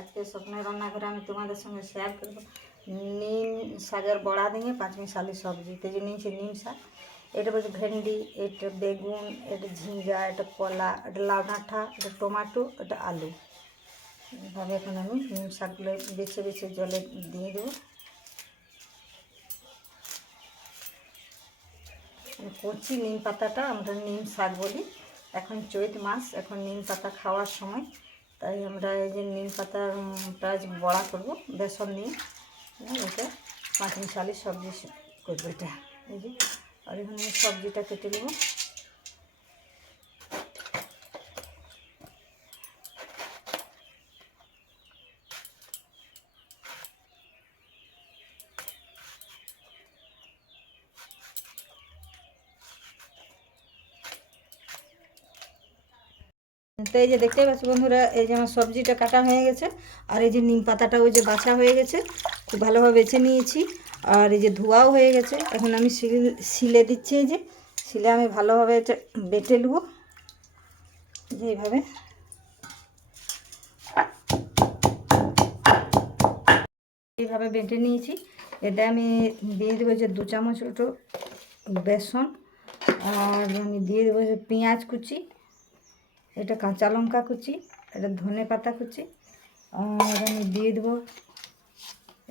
আজকে স্বপ্নের রান্নাঘরে আমি তোমাদের সঙ্গে শেয়ার করব নিম শাকের বড়া দিয়ে পাঁচমিশালি সবজি। তো যে নিয়েছি নিম শাক, এটা বলছে ভেন্ডি, এটা বেগুন, এটা ঝিঙ্গা, এটা কলা, এটা লাউ ডাঁটা, এটা টমাটো, এটা আলু। এভাবে এখন আমি নিম শাকগুলো বেছে বেছে জলে দিয়ে দেবো। কচি নিম পাতাটা আমরা নিম শাক বলি। এখন চৈত মাস, এখন নিম পাতা খাওয়ার সময়, তাই আমরা এই যে নিম পাতাটা বড়া করবো বেসন নিয়ে। এটা পাঁচমিশালি সবজি করবো এটা। এই যে আর এখানে সবজিটা কেটে নেবো। তো এই যে দেখতে পাচ্ছি বন্ধুরা, এই যে আমার সবজিটা কাটা হয়ে গেছে, আর এই যে নিম পাতাটা ওই যে বাছা হয়ে গেছে, খুব ভালোভাবে বেছে নিয়েছি, আর এই যে ধোয়াও হয়ে গেছে। এখন আমি শিলে দিচ্ছি, এই যে শিলে আমি ভালোভাবে এটা বেটে নেব। যে এইভাবে এইভাবে বেটে নিয়েছি। এটা আমি দিয়ে দেবো যে 2 চামচ ওটো বেসন, আর আমি দিয়ে দেবো যে পেঁয়াজ কুচি, এটা কাঁচা লঙ্কা কুচি, এটা ধনে পাতা কুচি, আর আমি দিয়ে দেবো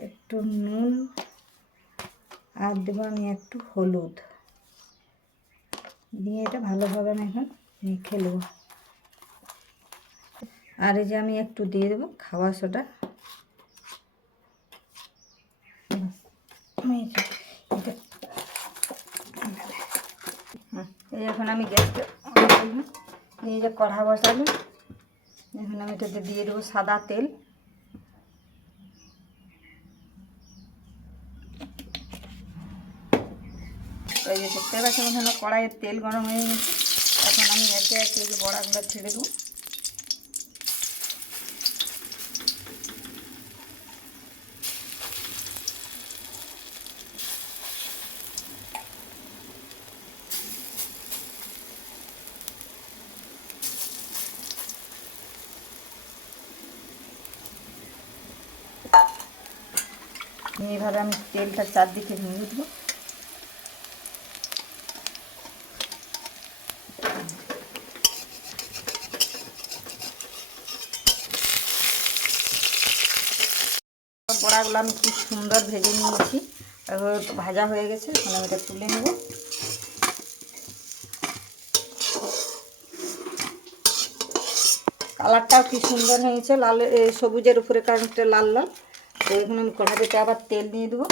একটু নুন, আর দেবো আমি একটু হলুদ দিয়ে এটা ভালোভাবে আমি এখন মেখে নেবো। আর এই যে আমি একটু দিয়ে দেবো খাওয়া সোডা। এই এখন আমি গ্যাসটা এই যে কড়া বসাবো, এখন আমি এটাতে দিয়ে দেবো সাদা তেল। এই যে দেখতে পাচ্ছি ওখানে কড়াইয়ের তেল গরম হয়ে গেছে। এখন আমি একে একে যে বড়াগুলো ছেড়ে দেবো। এইভাবে আমি তেলটা চারদিকে নিয়ে দেবো। বড়াগুলো আমি খুব সুন্দর ভেজে নিয়েছি, এবার ভাজা হয়ে গেছে। এখন আমি এটা তুলে নেব। কালারটাও কি সুন্দর হয়েছে, লাল সবুজের উপরে কারণটা লাল লাল। তো এখন আমি কড়াইতে আবার তেল দিয়ে দেবো।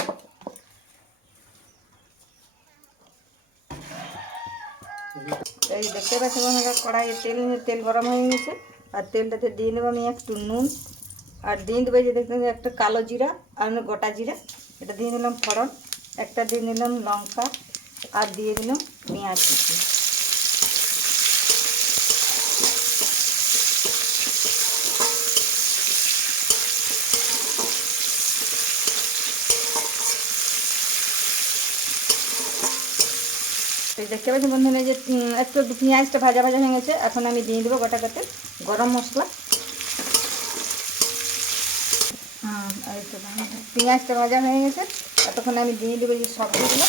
এই দেখতে পাচ্ছি বন্ধুরা, কড়াইয়ে তেল গরম হয়ে গেছে, আর তেলটাতে দিয়ে নেবো আমি একটু নুন, আর দিয়ে দেবো যে দেখতে একটা কালো জিরা আর গোটা জিরা, এটা দিয়ে দিলাম ফোড়ন, একটা দিয়ে নিলাম লঙ্কা, আর দিয়ে দিলাম পেঁয়াজ কুচি। দেখতে পাচ্ছি বন্ধুরা যে একটু পেঁয়াজটা ভাজা ভাজা হয়ে গেছে। এখন আমি দিয়ে দেবো গোটা কাতে গরম মশলা। পেঁয়াজটা ভাজা হয়ে গেছে, ততক্ষণ আমি দিয়ে দেবো যে সবজিগুলো।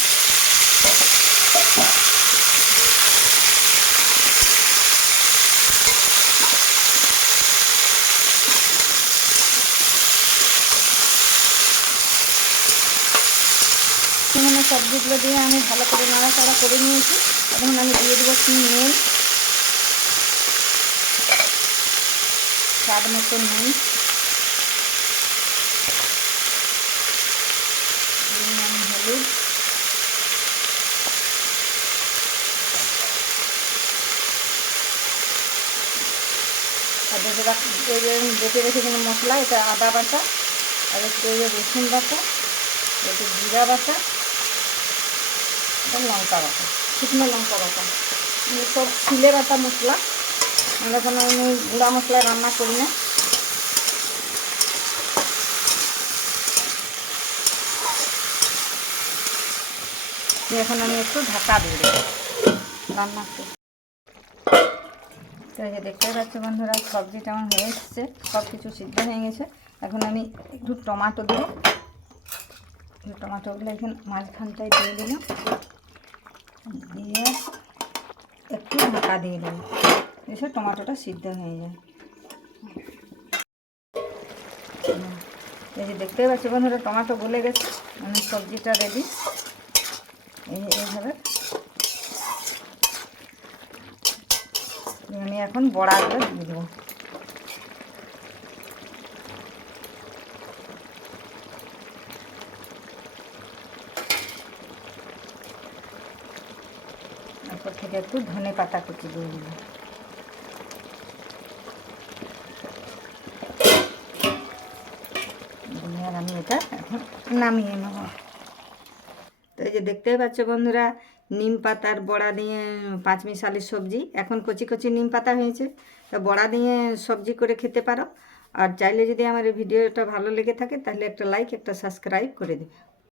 এখানে সবজিগুলো দিয়ে আমি ভালো করে নাড়াচাড়া করে নিয়েছি। এখন আমি দিয়ে দেবো নুন, স্বাদ মতো নুন, হলুদ, আর বেটে রেখে কোনো মশলা, এটা আদা বাটা, আর একটু রসুন বাটা, একটু জিরা বাটা, এটা লঙ্কা বাটা, শুকনো লঙ্কা বাটা, সব শিলে বাটা মশলা। আমরা কোনো গুঁড়া মশলায় রান্না করি না। এখন আমি একটু ঢাকা দিয়ে দেবো রান্না করে। তো এই যে দেখতেই পাচ্ছ বন্ধুরা, সবজিটা আমার হয়ে এসছে, সব কিছু সিদ্ধ হয়ে গেছে। এখন আমি একটু টমেটো দেবো, টমেটোগুলো এখানে মাঝখানটায় দিয়ে দিলাম, দিয়ে একটু ঢাকা দিয়ে দেবো, এসে টমেটোটা সিদ্ধ হয়ে যায়। এই যে দেখতেই পাচ্ছি বন্ধুরা, টমেটো গলে গেছে, মানে সবজিটা রেডি। এইভাবে আমি এখন বড়াগুলো দিয়ে দেবো। তারপর থেকে একটু ধনে পাতা কুচি দিয়ে দিলাম। আর আমি এটা এখন নামিয়ে নেব। তো এই যে দেখতেই পাচ্ছ বন্ধুরা, নিম পাতার বড়া দিয়ে পাঁচমিশালি সবজি। এখন কচি কচি নিম পাতা হয়েছে, তা বড়া দিয়ে সবজি করে খেতে পারো। আর চাইলে যদি আমার এই ভিডিওটা ভালো লেগে থাকে তাহলে একটা লাইক, একটা সাবস্ক্রাইব করে দেবে।